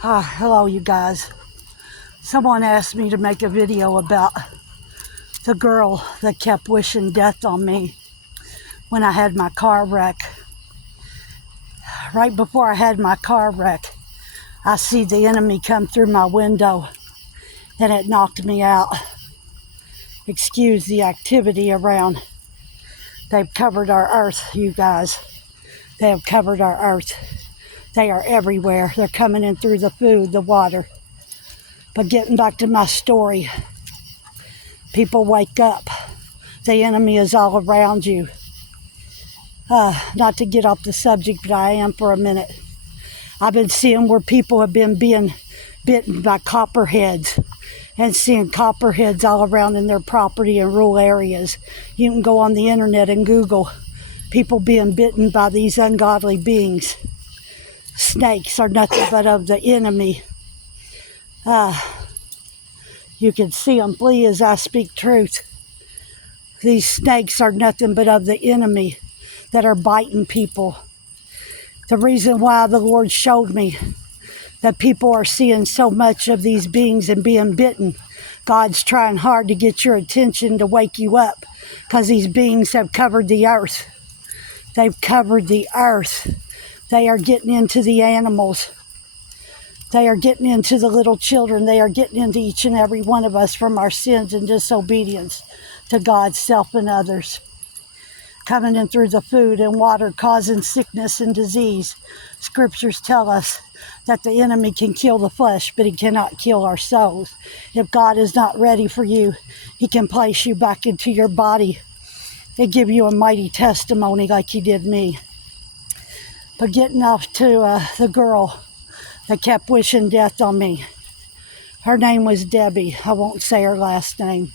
Hello, you guys. Someone asked me to make a video about the girl that kept wishing death on me when I had my car wreck. Right before I had my car wreck, I see the enemy come through my window and it knocked me out. Excuse the activity around. They've covered our earth, you guys. They have covered our earth. They are everywhere. They're coming in through the food, the water. But getting back to my story, people wake up. The enemy is all around you. Not to get off the subject, but I am for a minute. I've been seeing where people have been being bitten by copperheads and seeing copperheads all around in their property in rural areas. You can go on the internet and Google people being bitten by these ungodly beings. Snakes are nothing but of the enemy. You can see them flee as I speak truth. These snakes are nothing but of the enemy that are biting people. The reason why the Lord showed me that people are seeing so much of these beings and being bitten, God's trying hard to get your attention to wake you up, because these beings have covered the earth. They've covered the earth. They are getting into the animals. They are getting into the little children. They are getting into each and every one of us from our sins and disobedience to God, self, and others. Coming in through the food and water, causing sickness and disease. Scriptures tell us that the enemy can kill the flesh, but he cannot kill our souls. If God is not ready for you, he can place you back into your body and give you a mighty testimony like he did me. But getting off to the girl that kept wishing death on me. Her name was Debbie. I won't say her last name.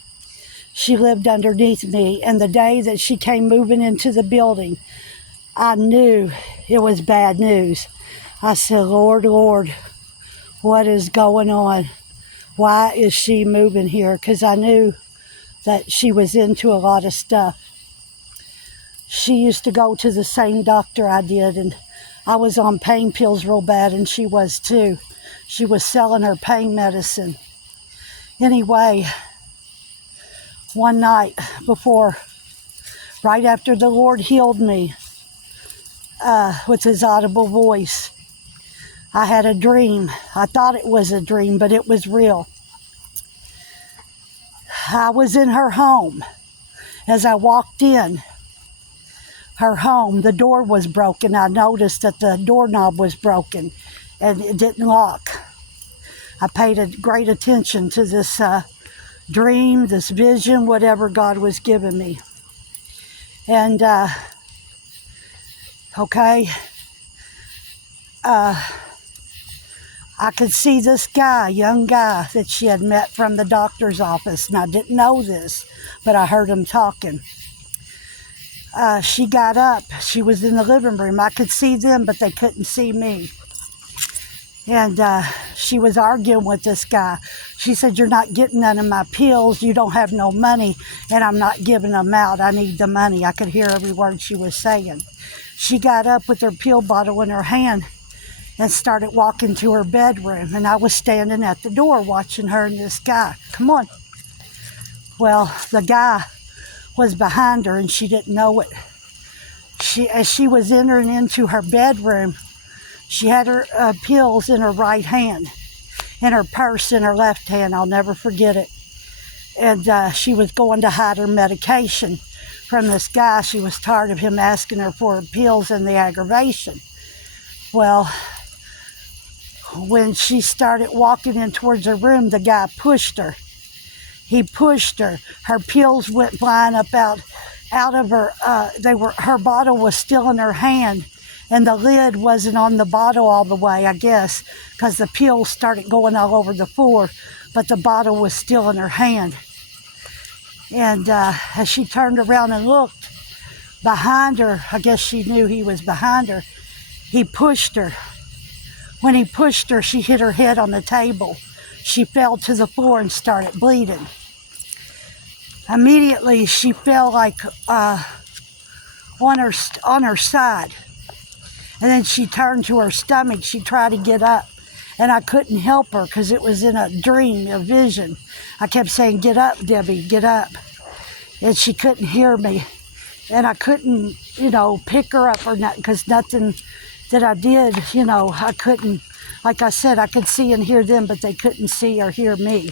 She lived underneath me, and the day that she came moving into the building, I knew it was bad news. I said, Lord, what is going on? Why is she moving here? Because I knew that she was into a lot of stuff. She used to go to the same doctor I did, and I was on pain pills real bad, and she was too. She was selling her pain medicine. Anyway, one night right after the Lord healed me with his audible voice, I had a dream. I thought it was a dream, but it was real. I was in her home. As I walked in her home, the door was broken. I noticed that the doorknob was broken and it didn't lock. I paid great attention to this dream, this vision, whatever God was giving me. And, I could see this guy, young guy, that she had met from the doctor's office. And I didn't know this, but I heard him talking. She got up. She was in the living room. I could see them, but they couldn't see me. And she was arguing with this guy. She said, you're not getting none of my pills. You don't have no money, and I'm not giving them out. I need the money. I could hear every word she was saying. She got up with her pill bottle in her hand and started walking to her bedroom. And I was standing at the door watching her and this guy. Come on. Well, the guy was behind her, and she didn't know it. As she was entering into her bedroom, she had her pills in her right hand and her purse in her left hand. I'll never forget it. And she was going to hide her medication from this guy. She was tired of him asking her for her pills and the aggravation. Well, when she started walking in towards her room, the guy pushed her. He pushed her. Her pills went flying up out of her. Her bottle was still in her hand, and the lid wasn't on the bottle all the way, I guess, because the pills started going all over the floor, but the bottle was still in her hand. And as she turned around and looked behind her, I guess she knew he was behind her, he pushed her. When he pushed her, she hit her head on the table. She fell to the floor and started bleeding. Immediately, she fell like on her side. And then she turned to her stomach. She tried to get up. And I couldn't help her because it was in a dream, a vision. I kept saying, get up, Debbie, get up. And she couldn't hear me. And I couldn't, pick her up or nothing, because nothing that I did, I couldn't, like I said, I could see and hear them, but they couldn't see or hear me.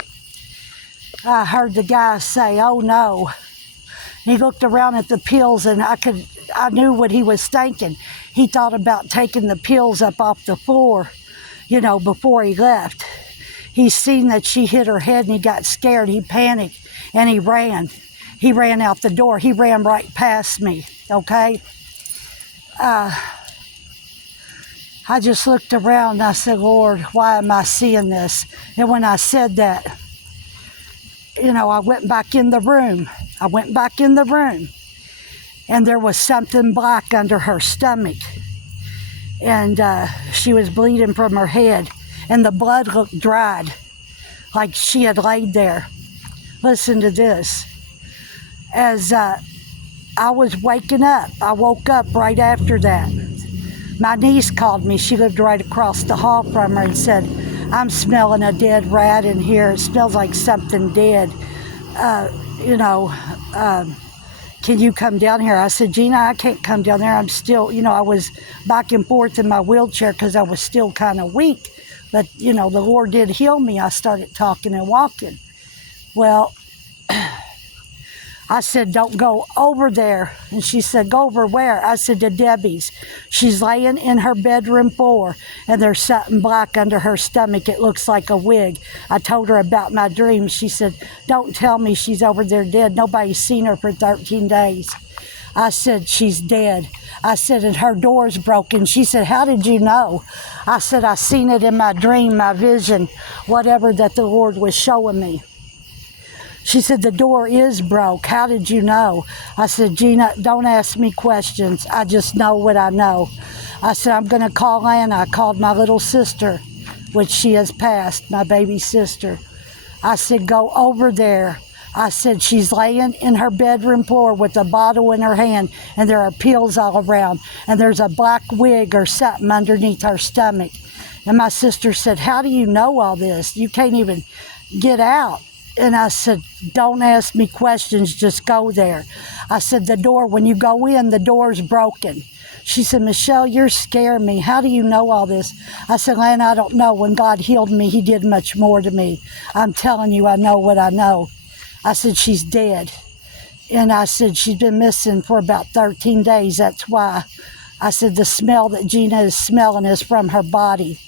I heard the guy say, oh no. He looked around at the pills, and I knew what he was thinking. He thought about taking the pills up off the floor, before he left. He seen that she hit her head, and he got scared. He panicked, and he ran. He ran out the door. He ran right past me, okay? I just looked around, and I said, Lord, why am I seeing this? And when I said that, I went back in the room. And there was something black under her stomach. And she was bleeding from her head. And the blood looked dried, like she had laid there. Listen to this. As I was waking up, I woke up right after that. My niece called me. She lived right across the hall from her and said, I'm smelling a dead rat in here. It smells like something dead. Can you come down here? I said, Gina, I can't come down there. I'm still, I was back and forth in my wheelchair because I was still kind of weak. But, the Lord did heal me. I started talking and walking. Well, I said, don't go over there. And she said, go over where? I said, to Debbie's. She's laying in her bedroom floor, and there's something black under her stomach. It looks like a wig. I told her about my dream. She said, don't tell me she's over there dead. Nobody's seen her for 13 days. I said, she's dead. I said, and her door's broken. She said, how did you know? I said, I seen it in my dream, my vision, whatever that the Lord was showing me. She said, the door is broke. How did you know? I said, Gina, don't ask me questions. I just know what I know. I said, I'm going to call Anna. I called my little sister, which she has passed, my baby sister. I said, go over there. I said, she's laying in her bedroom floor with a bottle in her hand, and there are pills all around, and there's a black wig or something underneath her stomach. And my sister said, how do you know all this? You can't even get out. And I said, don't ask me questions, just go there. I said, the door, when you go in, the door's broken. She said, Michelle, you're scaring me. How do you know all this? I said, Lana, I don't know. When God healed me, he did much more to me. I'm telling you, I know what I know. I said, she's dead. And I said, she's been missing for about 13 days. That's why. I said, the smell that Gina is smelling is from her body.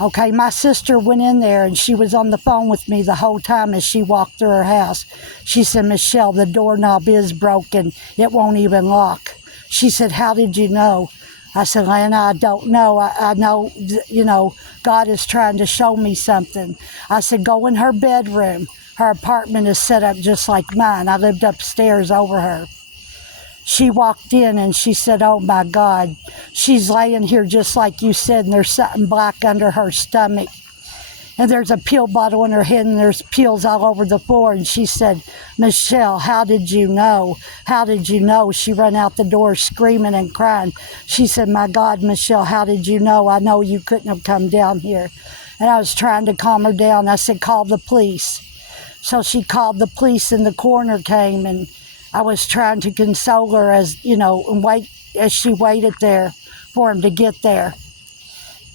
Okay, my sister went in there, and she was on the phone with me the whole time as she walked through her house. She said, Michelle, the doorknob is broken. It won't even lock. She said, how did you know? I said, Lana, I don't know. I know, God is trying to show me something. I said, go in her bedroom. Her apartment is set up just like mine. I lived upstairs over her. She walked in, and she said, oh my God, she's laying here just like you said, and there's something black under her stomach. And there's a pill bottle in her head, and there's pills all over the floor. And she said, Michelle, how did you know? How did you know? She ran out the door screaming and crying. She said, my God, Michelle, how did you know? I know you couldn't have come down here. And I was trying to calm her down. I said, call the police. So she called the police, and the coroner came, and I was trying to console her as she waited there for him to get there.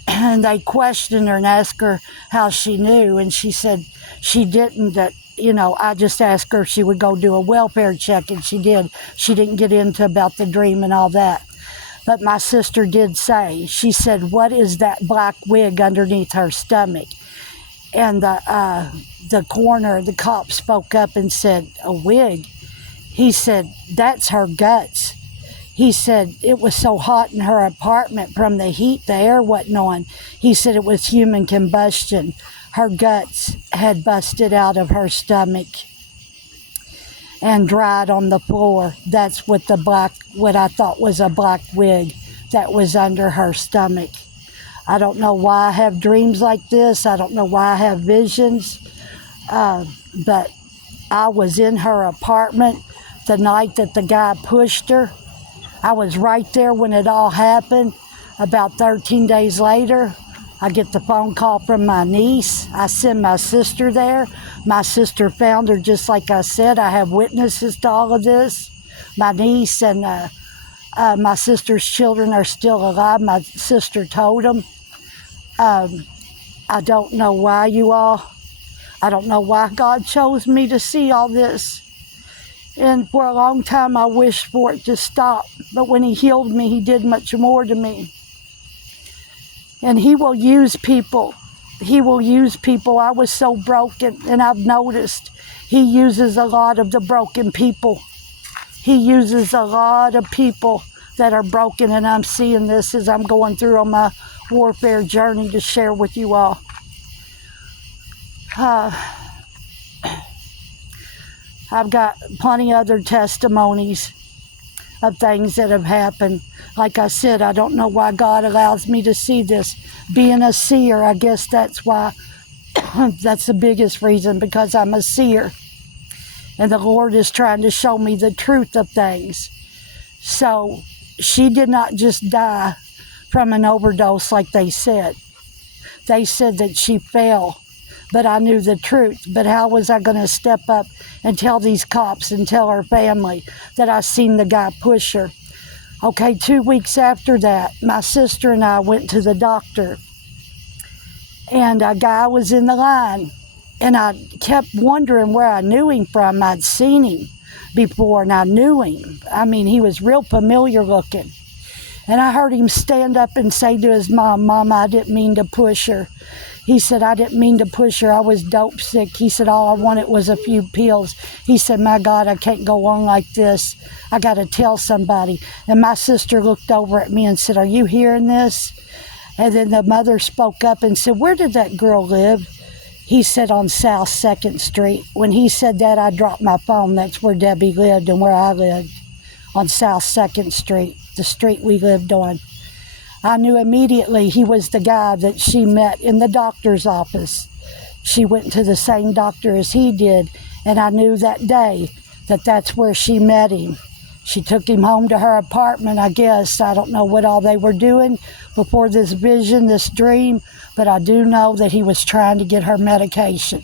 And they questioned her and asked her how she knew. And she said she didn't, that, I just asked her if she would go do a welfare check, and she did. She didn't get into about the dream and all that. But my sister did say, she said, what is that black wig underneath her stomach? And the coroner, the cop spoke up and said, a wig? He said, that's her guts. He said, it was so hot in her apartment from the heat, the air wasn't on. He said it was human combustion. Her guts had busted out of her stomach and dried on the floor. That's what what I thought was a black wig that was under her stomach. I don't know why I have dreams like this. I don't know why I have visions. But I was in her apartment the night that the guy pushed her. I was right there when it all happened. About 13 days later, I get the phone call from my niece. I send my sister there. My sister found her, just like I said. I have witnesses to all of this. My niece and my sister's children are still alive. My sister told them. I don't know why, you all. I don't know why God chose me to see all this. And for a long time, I wished for it to stop. But when he healed me, he did much more to me. And he will use people. He will use people. I was so broken, and I've noticed he uses a lot of the broken people. He uses a lot of people that are broken, and I'm seeing this as I'm going through on my warfare journey to share with you all. I've got plenty other testimonies of things that have happened. Like I said, I don't know why God allows me to see this. Being a seer, I guess that's why. That's the biggest reason, because I'm a seer. And the Lord is trying to show me the truth of things. So she did not just die from an overdose like they said. They said that she fell, but I knew the truth. But how was I going to step up and tell these cops and tell her family that I seen the guy push her? Okay, 2 weeks after that, my sister and I went to the doctor, and a guy was in the line, and I kept wondering where I knew him from. I'd seen him before, and I knew him. I mean, he was real familiar looking. And I heard him stand up and say to his mom, "Mama, I didn't mean to push her." He said, "I didn't mean to push her. I was dope sick." He said, "All I wanted was a few pills." He said, "My God, I can't go on like this. I got to tell somebody." And my sister looked over at me and said, "Are you hearing this?" And then the mother spoke up and said, "Where did that girl live?" He said, "On South 2nd Street. When he said that, I dropped my phone. That's where Debbie lived and where I lived, on South 2nd Street, the street we lived on. I knew immediately he was the guy that she met in the doctor's office. She went to the same doctor as he did, and I knew that day that that's where she met him. She took him home to her apartment, I guess. I don't know what all they were doing before this vision, this dream, but I do know that he was trying to get her medication.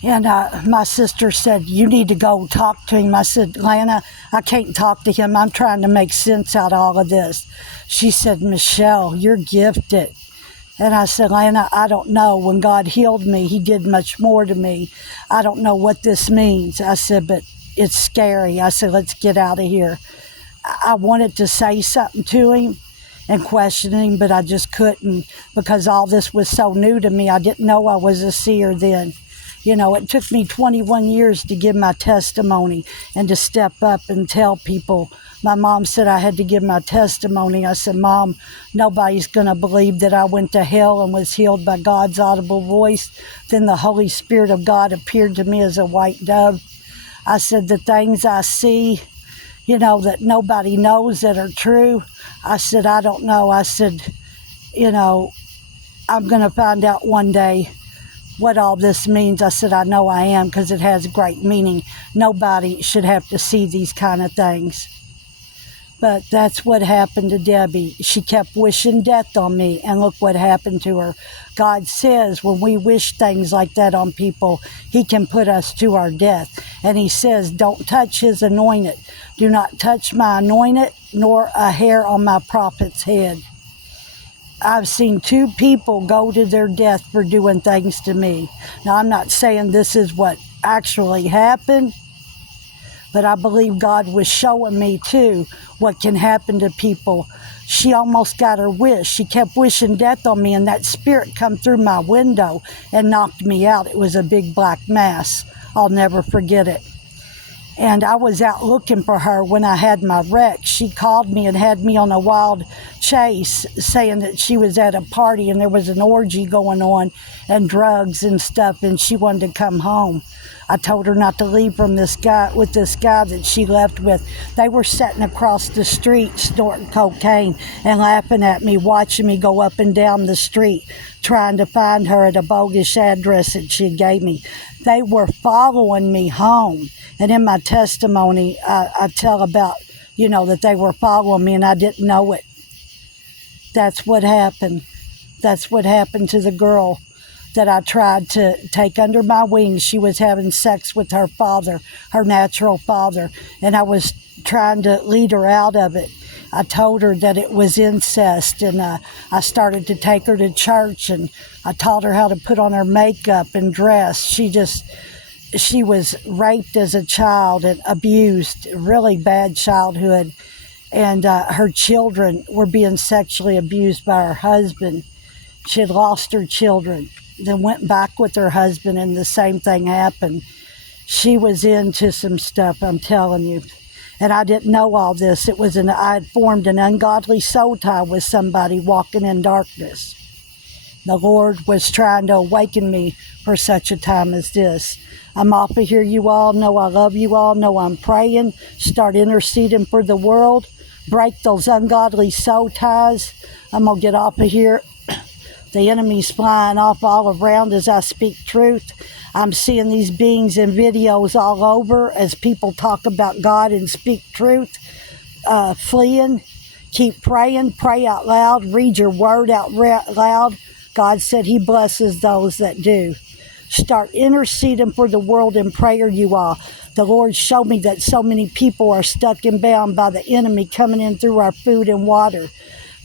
And my sister said, "You need to go talk to him." I said, "Lana, I can't talk to him. I'm trying to make sense out of all of this." She said, "Michelle, you're gifted." And I said, "Lana, I don't know. When God healed me, he did much more to me. I don't know what this means." I said, "But it's scary." I said, "Let's get out of here." I wanted to say something to him and question him, but I just couldn't, because all this was so new to me. I didn't know I was a seer then. You know, it took me 21 years to give my testimony and to step up and tell people. My mom said I had to give my testimony. I said, "Mom, nobody's going to believe that I went to hell and was healed by God's audible voice." Then the Holy Spirit of God appeared to me as a white dove. I said, "The things I see, you know, that nobody knows that are true." I said, "I don't know." I said, "You know, I'm going to find out one day what all this means." I said, "I know I am, because it has great meaning. Nobody should have to see these kind of things." But that's what happened to Debbie. She kept wishing death on me, and look what happened to her. God says when we wish things like that on people, he can put us to our death. And he says, "Don't touch his anointed. Do not touch my anointed, nor a hair on my prophet's head." I've seen 2 people go to their death for doing things to me. Now, I'm not saying this is what actually happened, but I believe God was showing me, too, what can happen to people. She almost got her wish. She kept wishing death on me, and that spirit come through my window and knocked me out. It was a big black mass. I'll never forget it. And I was out looking for her when I had my wreck. She called me and had me on a wild chase, saying that she was at a party and there was an orgy going on and drugs and stuff, and she wanted to come home. I told her not to leave from this guy that she left with. They were sitting across the street snorting cocaine and laughing at me, watching me go up and down the street, trying to find her at a bogus address that she gave me. They were following me home. And in my testimony, I tell about, you know, that they were following me and I didn't know it. That's what happened. That's what happened to the girl that I tried to take under my wings. She was having sex with her father, her natural father, and I was trying to lead her out of it. I told her that it was incest, and I started to take her to church, and I taught her how to put on her makeup and dress. She was raped as a child and abused, really bad childhood, and her children were being sexually abused by her husband. She had lost her children, then went back with her husband, and the same thing happened. She was into some stuff, I'm telling you. And I didn't know all this. I had formed an ungodly soul tie with somebody walking in darkness. The Lord was trying to awaken me for such a time as this. I'm off of here, you all. Know I love you all. Know I'm praying. Start interceding for the world. Break those ungodly soul ties. I'm going to get off of here. The enemy's flying off all around as I speak truth. I'm seeing these beings in videos all over as people talk about God and speak truth. Fleeing. Keep praying. Pray out loud. Read your word out loud. God said he blesses those that do. Start interceding for the world in prayer, you all. The Lord showed me that so many people are stuck and bound by the enemy coming in through our food and water,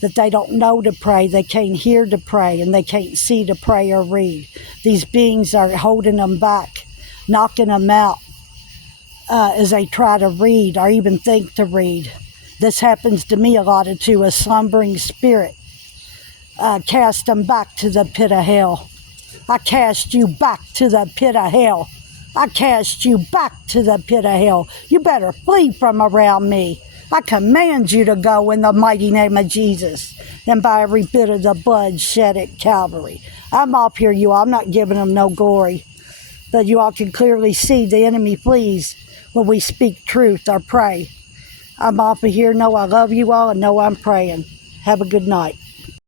that they don't know to pray, they can't hear to pray, and they can't see to pray or read. These beings are holding them back, knocking them out as they try to read or even think to read. This happens to me a lot too, a slumbering spirit. Cast them back to the pit of hell. I cast you back to the pit of hell. I cast you back to the pit of hell. You better flee from around me. I command you to go in the mighty name of Jesus and by every bit of the blood shed at Calvary. I'm off here, you all. I'm not giving them no glory. But you all can clearly see the enemy flees when we speak truth or pray. I'm off of here. Know I love you all and know I'm praying. Have a good night.